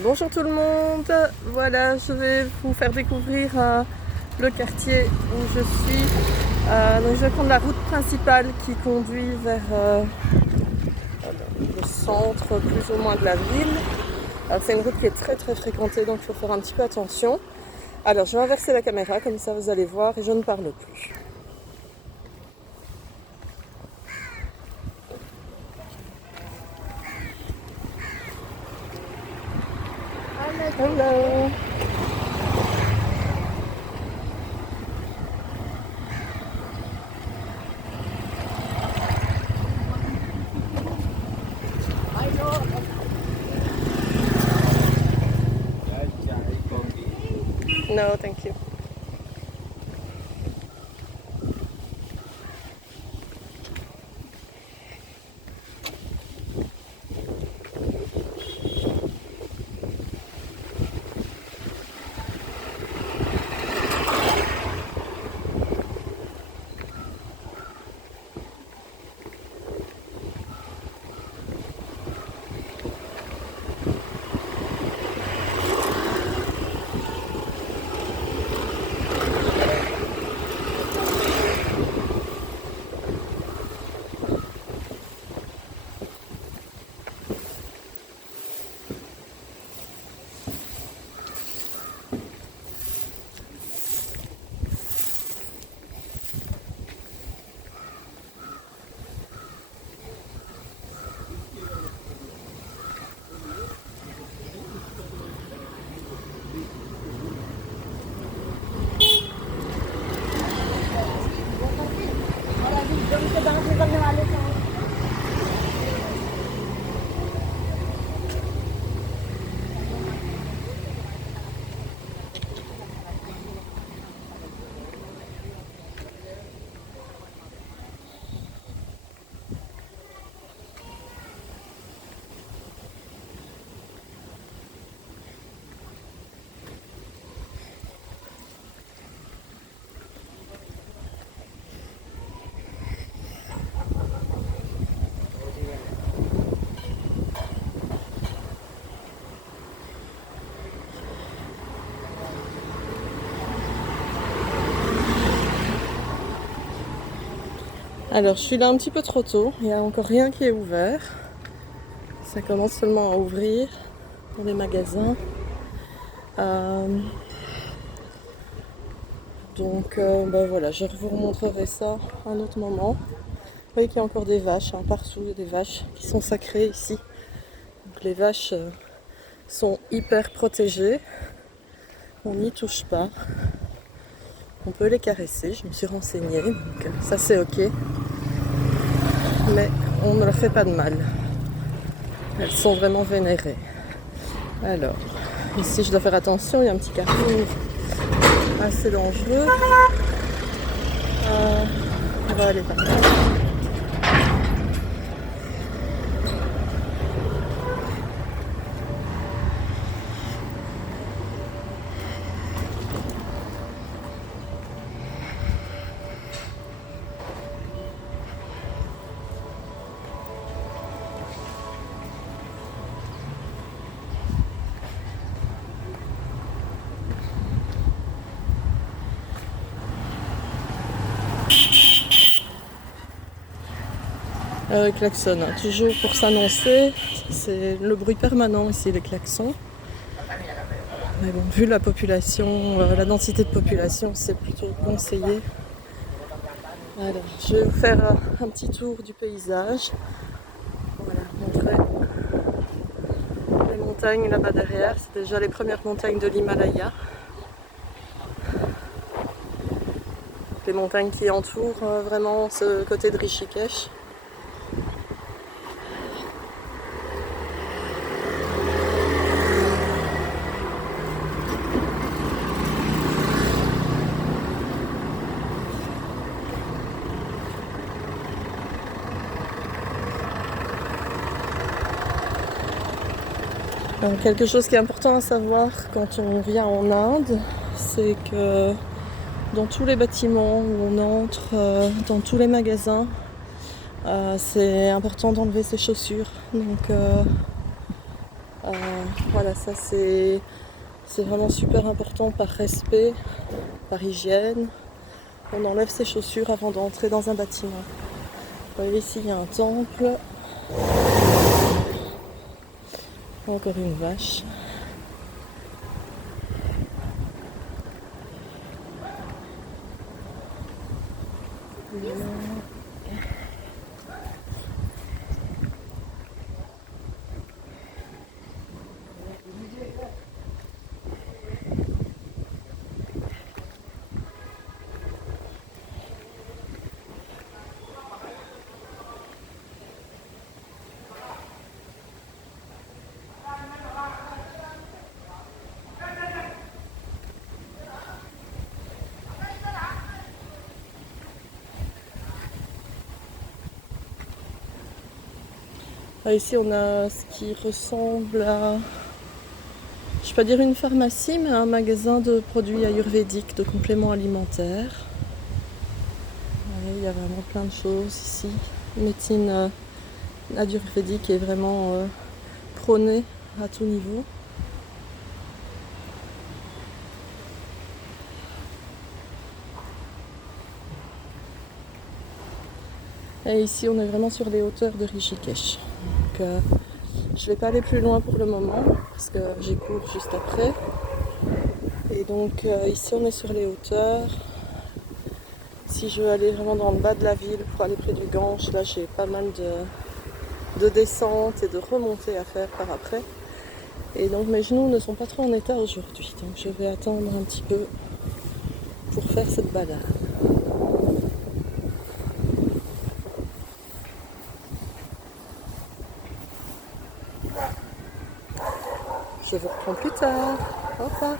Bonjour tout le monde, voilà je vais vous faire découvrir le quartier où je suis. Donc je vais prendre la route principale qui conduit vers le centre plus ou moins de la ville. Alors c'est une route qui est très fréquentée, donc il faut faire un petit peu attention. Alors je vais inverser la caméra, comme ça vous allez voir, et je ne parle plus. Hello. No, thank you. Alors je suis là un petit peu trop tôt, il n'y a encore rien qui est ouvert. Ça commence seulement à ouvrir dans les magasins. Voilà, je vous remontrerai ça à un autre moment. Vous voyez qu'il y a encore des vaches, partout il y a des vaches qui sont sacrées ici. Donc les vaches sont hyper protégées, on n'y touche pas. On peut les caresser, je me suis renseignée, donc ça c'est ok. Mais on ne leur fait pas de mal. Elles sont vraiment vénérées. Alors, ici je dois faire attention, il y a un petit carrefour assez dangereux. On va aller par là. Klaxon, toujours pour s'annoncer, c'est le bruit permanent ici, les klaxons. Mais bon, vu la population, la densité de population, c'est plutôt conseillé. Alors, je vais vous faire un petit tour du paysage. Voilà, montrer les montagnes là-bas derrière. C'est déjà les premières montagnes de l'Himalaya. Les montagnes qui entourent vraiment ce côté de Rishikesh. Quelque chose qui est important à savoir quand on vient en Inde, c'est que dans tous les bâtiments où on entre, dans tous les magasins, c'est important d'enlever ses chaussures. Donc Voilà, ça c'est vraiment super important par respect, par hygiène. On enlève ses chaussures avant d'entrer dans un bâtiment. Vous voyez ici, il y a un temple. Encore une vache. Ici on a ce qui ressemble à, je ne vais pas dire une pharmacie, mais un magasin de produits ayurvédiques, de compléments alimentaires. Il y a vraiment plein de choses ici. Une médecine ayurvédique est vraiment prônée à tout niveau. Et ici on est vraiment sur les hauteurs de Rishikesh. Donc, je ne vais pas aller plus loin pour le moment parce que j'ai cours juste après. Et donc ici on est sur les hauteurs. Si je veux aller vraiment dans le bas de la ville pour aller près du Gange, là j'ai pas mal de descentes et de remontées à faire par après. Et donc mes genoux ne sont pas trop en état aujourd'hui. Donc je vais attendre un petit peu pour faire cette balade. Je vous reprends plus tard. Au revoir.